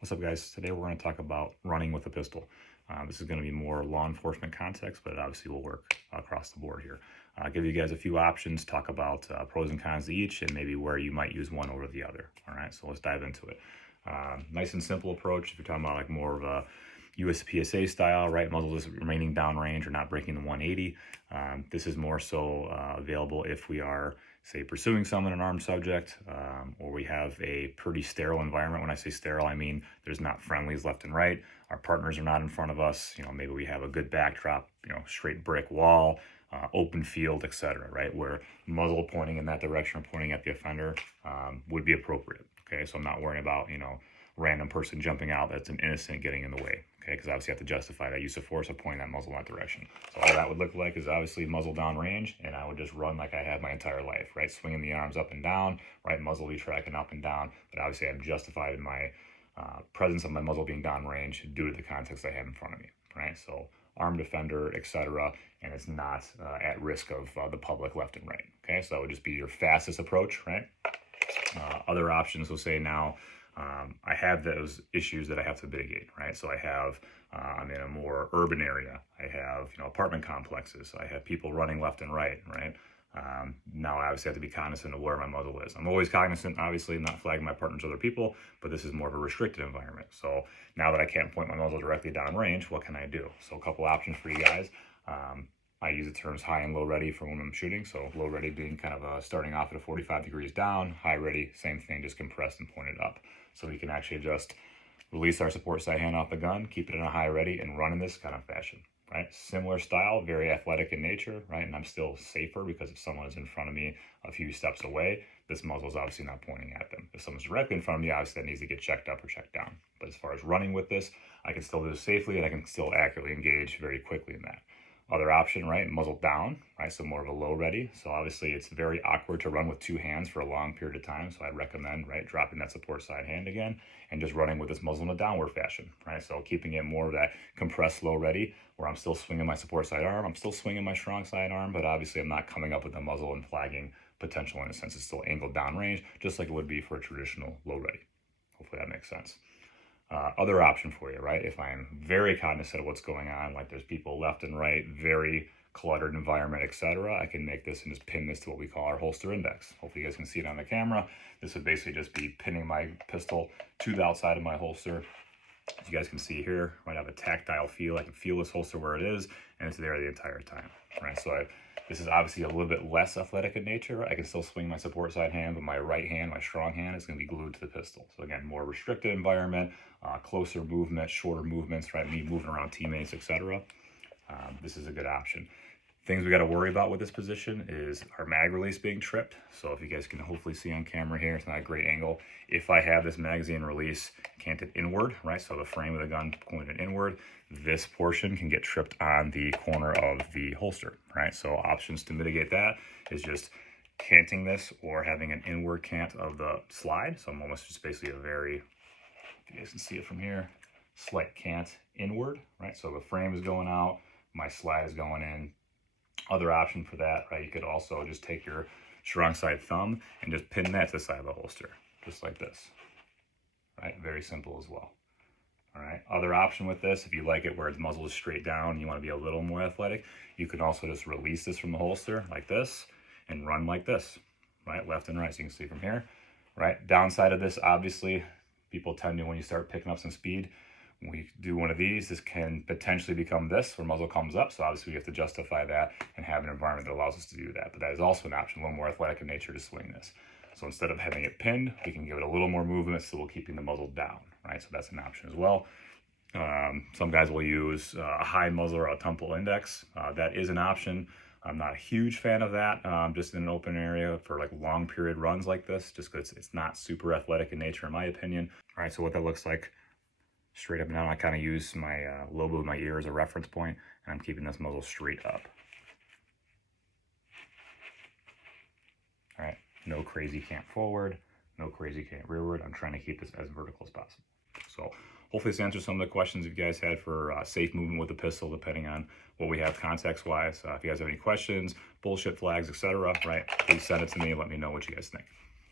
What's up, guys? Today we're going to talk about running with a pistol. This is going to be more law enforcement context, but it obviously will work across the board here. I'll give you guys a few options, talk about pros and cons to each, and maybe where you might use one over the other. All right, so let's dive into it. Nice and simple approach. If you're talking about like more of a USPSA style, right? Muzzle is remaining downrange or not breaking the 180. This is more so available if we are, say, pursuing someone, an armed subject, or we have a pretty sterile environment. When I say sterile, I mean there's not friendlies left and right. Our partners are not in front of us. You know, maybe we have a good backdrop, you know, straight brick wall, open field, etc. Right, where muzzle pointing in that direction or pointing at the offender would be appropriate. Okay, so I'm not worrying about, you know, random person jumping out that's an innocent getting in the way. Okay, because obviously you have to justify that use of force of pointing that muzzle in that direction. So all that would look like is obviously muzzle down range, and I would just run like I had my entire life, right? Swinging the arms up and down, right? Muzzle be tracking up and down, but obviously I'm justified in my presence of my muzzle being down range due to the context I have in front of me, right? So armed offender, etc., and it's not at risk of the public left and right. Okay, so that would just be your fastest approach, right? Other options will say now, I have those issues that I have to mitigate, right? So I have, I'm in a more urban area. I have, you know, apartment complexes. I have people running left and right, right? Now I obviously have to be cognizant of where my muzzle is. I'm always cognizant, obviously, not flagging my partners or other people, but this is more of a restricted environment. So now that I can't point my muzzle directly down range, what can I do? So a couple options for you guys. I use the terms high and low ready for when I'm shooting. So low ready being kind of starting off at a 45 degrees down, high ready, same thing, just compressed and pointed up. So we can actually just release our support side hand off the gun, keep it in a high ready, and run in this kind of fashion, right? Similar style, very athletic in nature, right? And I'm still safer because if someone is in front of me a few steps away, this muzzle is obviously not pointing at them. If someone's directly in front of me, obviously that needs to get checked up or checked down. But as far as running with this, I can still do it safely and I can still accurately engage very quickly in that. Other option, right, muzzle down, right, so more of a low ready. So obviously it's very awkward to run with two hands for a long period of time. So I'd recommend, right, dropping that support side hand again and just running with this muzzle in a downward fashion, right? So keeping it more of that compressed low ready where I'm still swinging my support side arm, I'm still swinging my strong side arm, but obviously I'm not coming up with the muzzle and flagging potential in a sense. It's still angled down range, just like it would be for a traditional low ready. Hopefully that makes sense. Other option for you, right? If I'm very cognizant of what's going on, like there's people left and right, very cluttered environment, etc., I can make this and just pin this to what we call our holster index. Hopefully you guys can see it on the camera. This would basically just be pinning my pistol to the outside of my holster. As you guys can see here, I might have a tactile feel. I can feel this holster where it is, and it's there the entire time, right? So this is obviously a little bit less athletic in nature. I can still swing my support side hand, but my right hand, my strong hand, is going to be glued to the pistol. So again, more restricted environment, closer movement, shorter movements, right? Me moving around teammates, etc. This is a good option. Things we got to worry about with this position is our mag release being tripped. So if you guys can hopefully see on camera here, it's not a great angle. If I have this magazine release canted inward, right, so the frame of the gun pointed inward, this portion can get tripped on the corner of the holster, right? So options to mitigate that is just canting this or having an inward cant of the slide. So I'm almost just basically a very, if you guys can see it from here, slight cant inward, right? So the frame is going out, my slide is going in. Other option for that, right, you could also just take your strong side thumb and just pin that to the side of the holster, just like this, right? Very simple as well. All right, other option with this, if you like it where its muzzle is straight down, you want to be a little more athletic, you can also just release this from the holster like this and run like this, right, left and right, so you can see from here, right? Downside of this, obviously, people tend to, when you start picking up some speed, when we do one of these, this can potentially become this, where muzzle comes up. So obviously we have to justify that and have an environment that allows us to do that. But that is also an option, a little more athletic in nature to swing this. So instead of having it pinned, we can give it a little more movement still keeping the muzzle down, right? So that's an option as well. Some guys will use a high muzzle or a temple index. That is an option. I'm not a huge fan of that, just in an open area for like long period runs like this, just because it's not super athletic in nature in my opinion. All right, so what that looks like straight up and down, I kind of use my lobe of my ear as a reference point, and I'm keeping this muzzle straight up. All right, no crazy cant forward, no crazy cant rearward. I'm trying to keep this as vertical as possible. So hopefully this answers some of the questions you guys had for safe movement with the pistol, depending on what we have context-wise. If you guys have any questions, bullshit flags, etc., right, please send it to me. Let me know what you guys think.